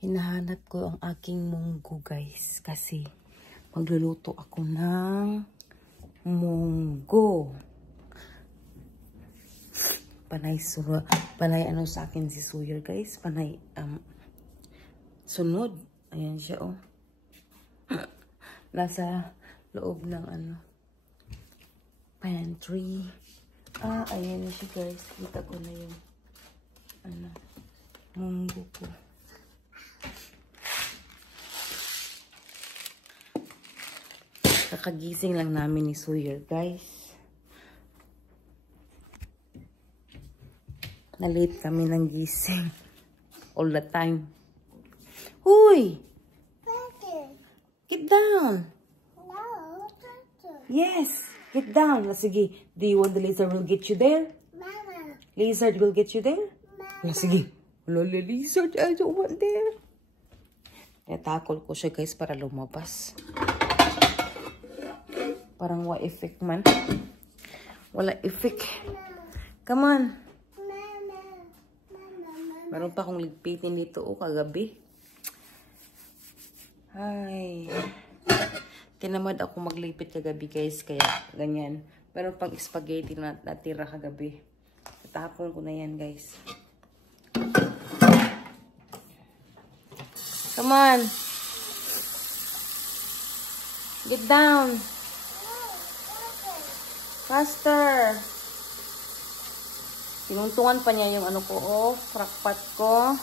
Hinahanap ko ang aking munggo, guys. Kasi magluluto ako ng munggo. Panay ano sa akin si Sawyer, guys. Panay sunod. Ayan siya, oh. Nasa loob ng ano pantry. Ayan na siya, guys. Kita ko na yung ano munggo ko. Kakagising lang namin ni Sawyer, guys. Na-late kami ng gising. All the time. Huy! Get down! Yes! Get down! Sige. Do you want the lizard will get you there? Mama. Lizard will get you there? Mama. Sige. Lolo, lizard, I don't want there. Natakol ko siya, guys, para lumabas. Parang wa effect man. Wala effect. Come on. Meron pa akong ligpitin dito, oh, kagabi. Ay. Tinamad ako maglipit kagabi, guys, kaya ganyan. Meron pang spaghetti na natira kagabi. Tatapon ko na yan, guys. Come on. Get down. Faster. Tinungtungan pa niya yung ano ko, oh, crackpot ko.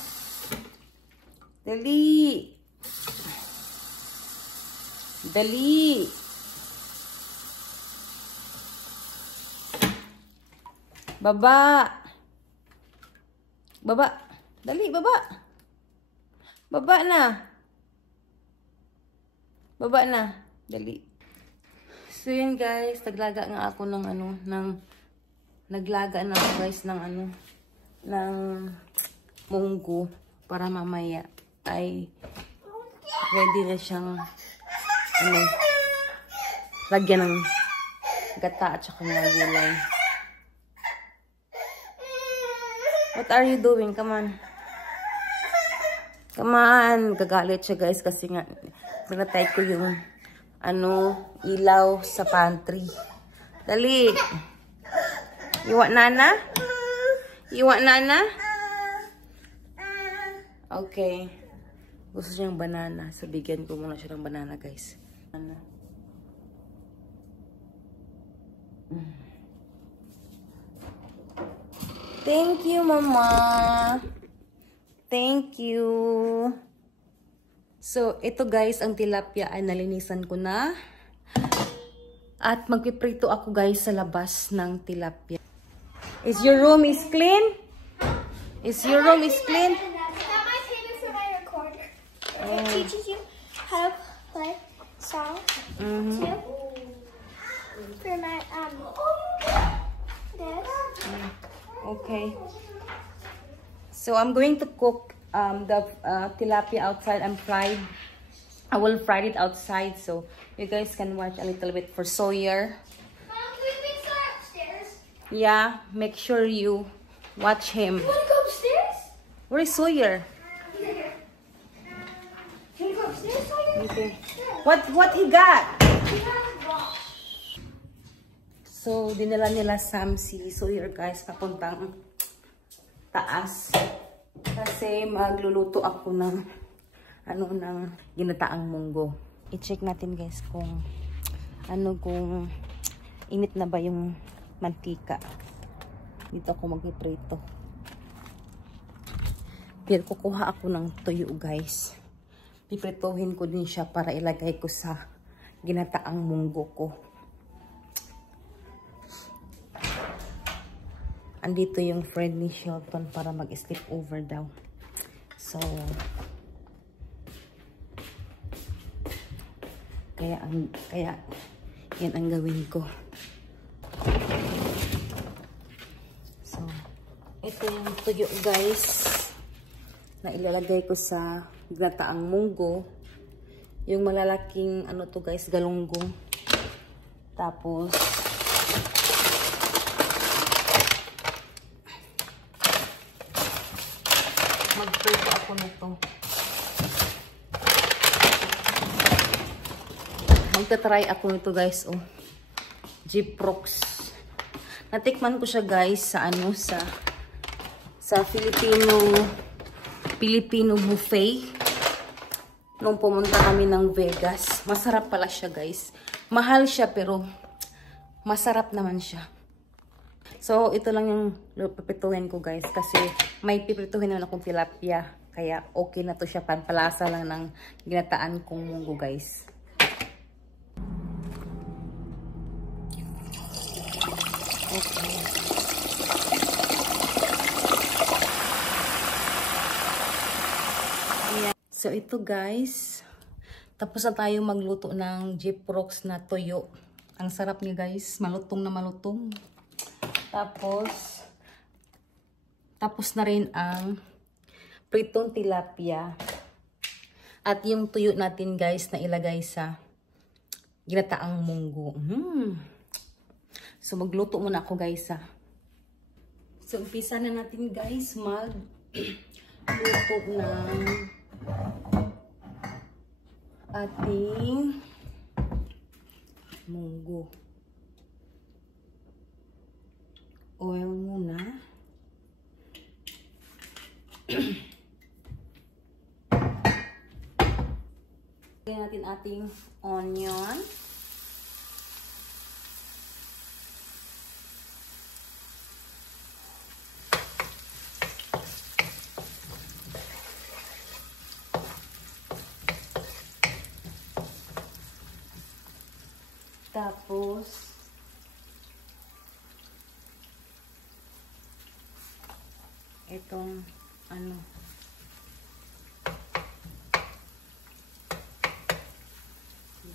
Dali. Dali. Baba. Baba. Dali, baba. Baba na. Baba na. Dali. So yun, guys, naglaga nga ako ng ano, naglaga na ako, guys, ng ano, ng munggo para mamaya ay ready na siyang ano, lagyan ng gata at saka mga gulay. What are you doing? Come on. Come on. Gagalit siya, guys, kasi nga pinatay ko yung ano, ilaw sa pantry. Dali. You want nana? You want nana? Okay. Gusto siyang banana. So, bigyan ko muna siya ng banana, guys. Thank you, Mama. Thank you. So, ito, guys, ang tilapia ay nalinisan ko na. At magpiprito ako, guys, sa labas ng tilapia. Is your room is clean? Is your room is clean? That my favorite for my recorder. It teaches you how to play songs too. For my this. Okay. So I'm going to cook the tilapia outside. I will fry it outside so you guys can watch a little bit for Sawyer. Mom, can we make some upstairs? Yeah, make sure you watch him. You want to go upstairs? Where is Sawyer? Here. Can you go upstairs, Sawyer? Okay. What he got? He has a ball. So dinala nila Sam si Sawyer, guys, papuntang taas. Kasi magluluto ako ng ano, ng ginataang munggo. I-check natin, guys, kung kung init na ba yung mantika. Dito ako magpiprito. Pero kukuha ako ng tuyo, guys. Pipritohin ko din siya para ilagay ko sa ginataang munggo ko. Andito yung friend ni Shelton para mag-sleep over daw. So, kaya yan ang gawin ko. So, ito yung tuyo, guys, na ilalagay ko sa ginataang munggo. Yung malalaking ano to, guys, galunggong. Tapos mag-prito ako nito. magta-try ako nito guys, oh. Gyprox. Natikman ko siya guys sa ano, sa Filipino buffet. Nung pumunta kami ng Vegas. Masarap pala siya guys. Mahal siya pero masarap naman siya. So, ito lang yung pipituhin ko guys. Kasi may pipituhin naman akong tilapia. Kaya okay na to siya. Panpalasa lang ng ginataan kong munggo guys. Okay. Ayan. So, ito guys. Tapos na tayo magluto ng Gyprox na toyo. Ang sarap niya guys. Malutong na malutong. Tapos na rin ang pritong tilapia. At yung tuyo natin guys na ilagay sa ginataang munggo. So magluto muna ako guys ha. So umpisa na natin guys magluto ng ating munggo. Oil muna. Lagyan natin ating onion. Tapos itong ano,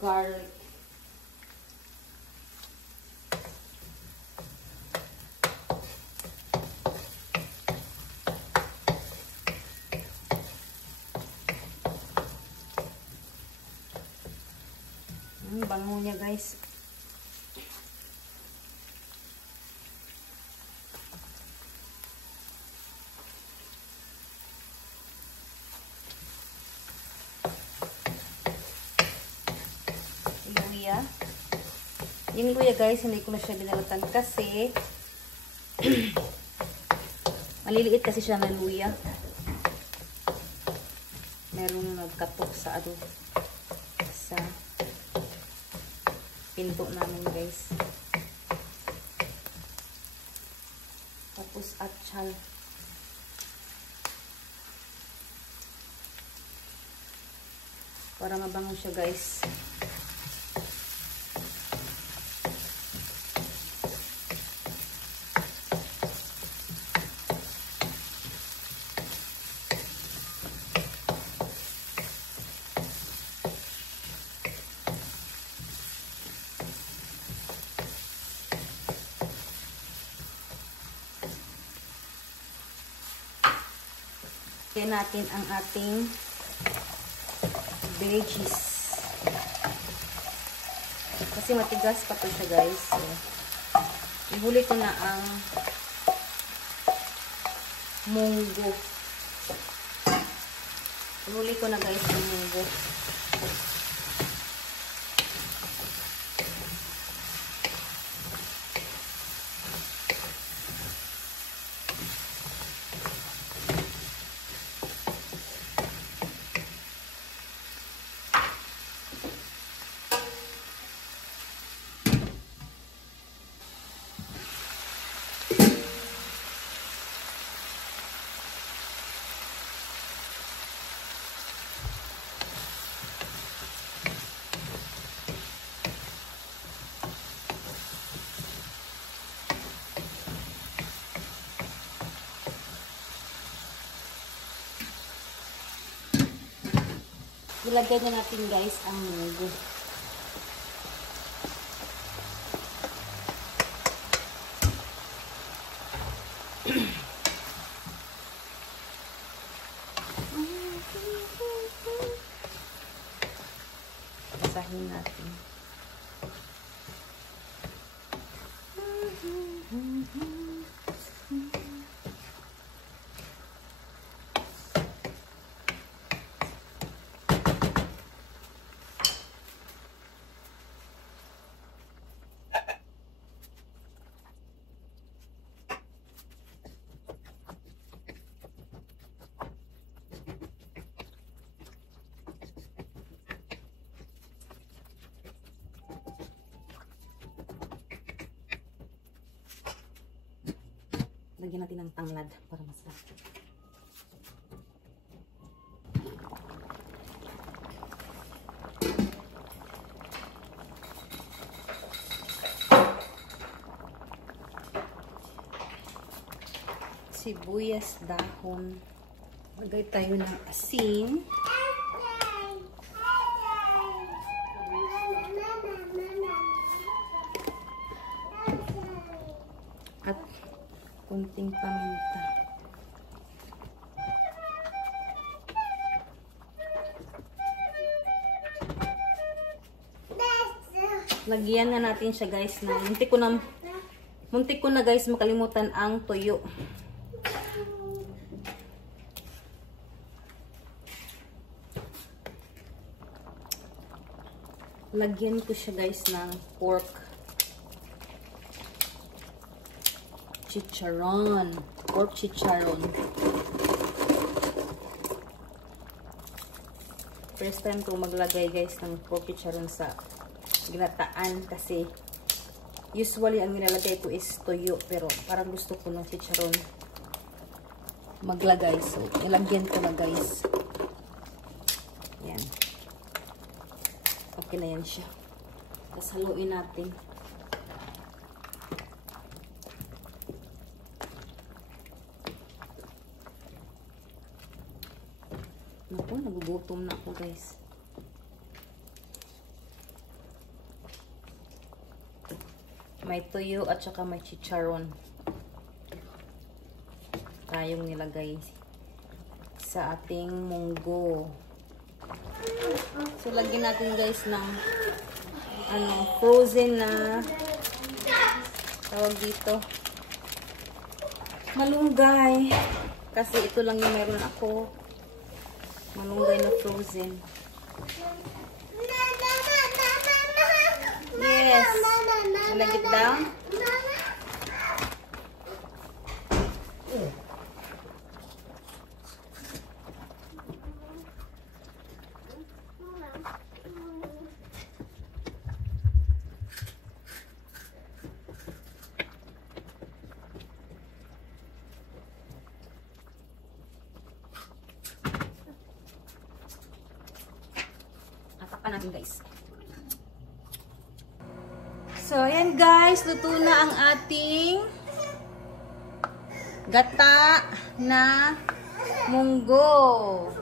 garlic. Bango niya guys. Yung luya guys, hindi ko na siya binalatan kasi maliliit kasi siya na luya. Merong nagkatok sa ano, sa pinto namin guys. Tapos atchal. Para mabango siya guys. Lagyan natin ang ating veggies. Kasi matigas pa to siya guys. So, ihuli ko na ang munggo. Ihuli ko na guys ang munggo. Ilagay na natin guys ang munggo. Basahin natin. Lagyan natin ng tanglad para mas laki. Sibuyas dahon. Lagay tayo ng asin. At kunting paminta. Lagyan na natin siya guys na muntik ko na guys makalimutan ang toyo. Lagyan ko siya guys ng pork. Chicharon. Pork chicharon. First time ko maglagay guys ng pork chicharon sa ginataan kasi usually ang nilalagay ko is toyo pero parang gusto ko ng chicharon maglagay. So, ilagyan ko na guys. Yan. Okay na yan siya. Tapos haluin natin. Naku, nagugutom na ako guys. May tuyo at saka may chicharon. Tayong nilagay sa ating munggo. So, lagyan natin guys ng frozen na tawag dito malunggay. Kasi ito lang yung meron ako. Malunggay na frozen. Yes. Malagit down. Atapan natin guys. So, ayan guys, luto na ang ating gata na munggo.